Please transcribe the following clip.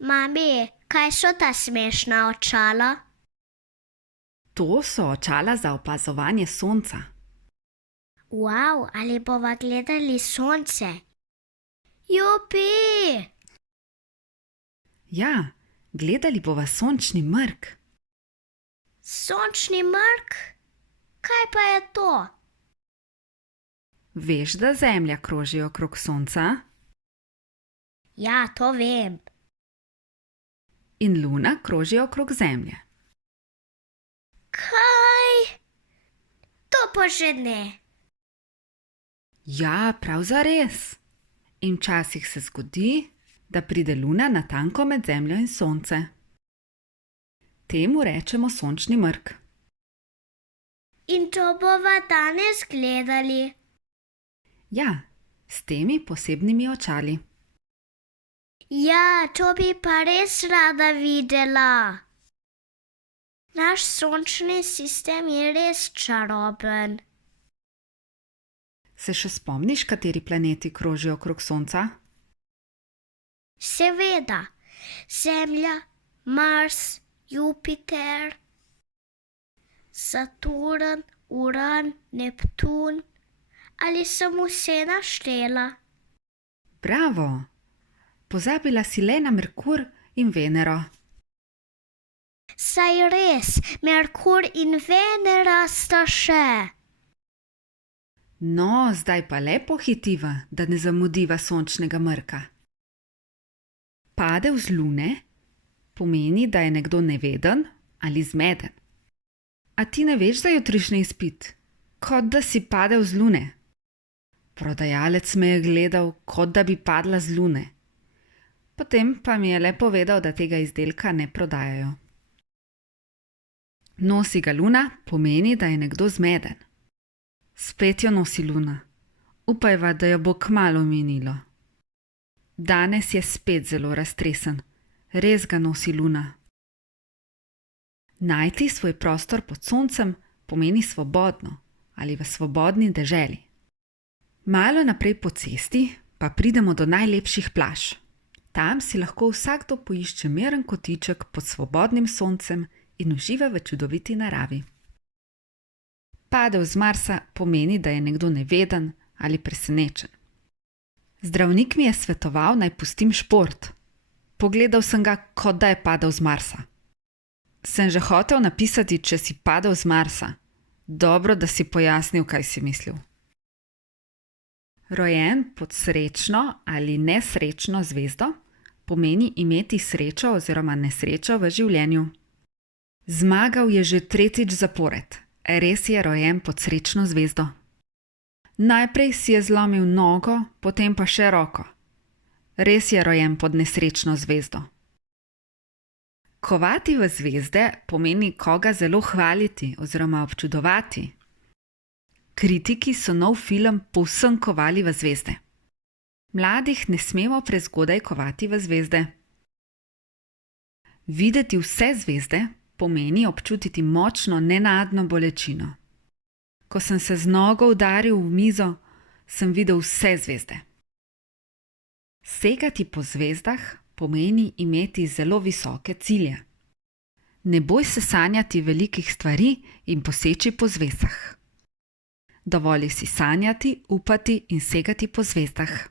Mami, kaj so ta smešna očala? To so očala za opazovanje sonca. Wow, ali bova gledali sonce? Jupi! Ja, gledali bova sončni mrk. Sončni mrk? Kaj pa je to? Veš, da Zemlja kroži okrog sonca Ja, to vem. in Luna kroži okrog Zemlje. Kaj? To pa že ne. Ja, prav zares. In včasih se zgodi, da pride Luna natanko med Zemljo in Sonce. Temu rečemo sončni mrk. In to bova danes gledali. Ja, s temi posebnimi očali. Ja, to bi pa res rada videla. Naš sončni sistem je res čaroben. Se še spomniš, kateri planeti krožijo okrog Sonca? Seveda, Zemlja, Mars, Jupiter, Saturn, Uran, Neptun. Ali sem vse naštela? Bravo! Pozabila si le na Merkur in Venero. Saj res, Merkur in Venera sta še. No, zdaj pa le pohitiva, da ne zamudiva sončnega mrka. Padev z Lune pomeni, da je nekdo neveden ali zmeden. A ti ne veš za jutrišnji izpit, kot da si padel z Lune. Prodajalec me je gledal, kot da bi padla z Lune. Potem pa mi je le povedal, da tega izdelka ne prodajajo. Nosi ga Luna pomeni, da je nekdo zmeden. Spet jo nosi Luna. Upajva, da jo bo kmalu minilo. Danes je spet zelo raztresen. Res ga nosi Luna. Najti svoj prostor pod soncem pomeni svobodno ali v svobodni deželi. Malo naprej po cesti pa pridemo do najlepših plaž. Tam si lahko vsakdo poišče miren kotiček pod svobodnim soncem in uživa v čudoviti naravi. Padev z Marsa pomeni, da je nekdo neveden ali presenečen. Zdravnik mi je svetoval, naj pustim šport. Pogledal sem ga, kot da je padel z Marsa. Sem že hotel napisati, če si padel z Marsa. Dobro, da si pojasnil, kaj si mislil. Rojen pod srečno ali nesrečno zvezdo pomeni imeti srečo oziroma nesrečo v življenju. Zmagal je že tretjič zapored. Res je rojen pod srečno zvezdo. Najprej si je zlomil nogo, potem pa še roko. Res je rojen pod nesrečno zvezdo. Kovati v zvezde pomeni koga zelo hvaliti oziroma občudovati. Kritiki so nov film povsem kovali v zvezde. Mladih ne smemo prezgodaj kovati v zvezde. Videti vse zvezde pomeni občutiti močno nenadno bolečino. Ko sem se z nogo udaril v mizo, sem videl vse zvezde. Segati po zvezdah pomeni imeti zelo visoke cilje. Ne boj se sanjati velikih stvari in poseči po zvezdah. Dovolj si sanjati, upati in segati po zvezdah.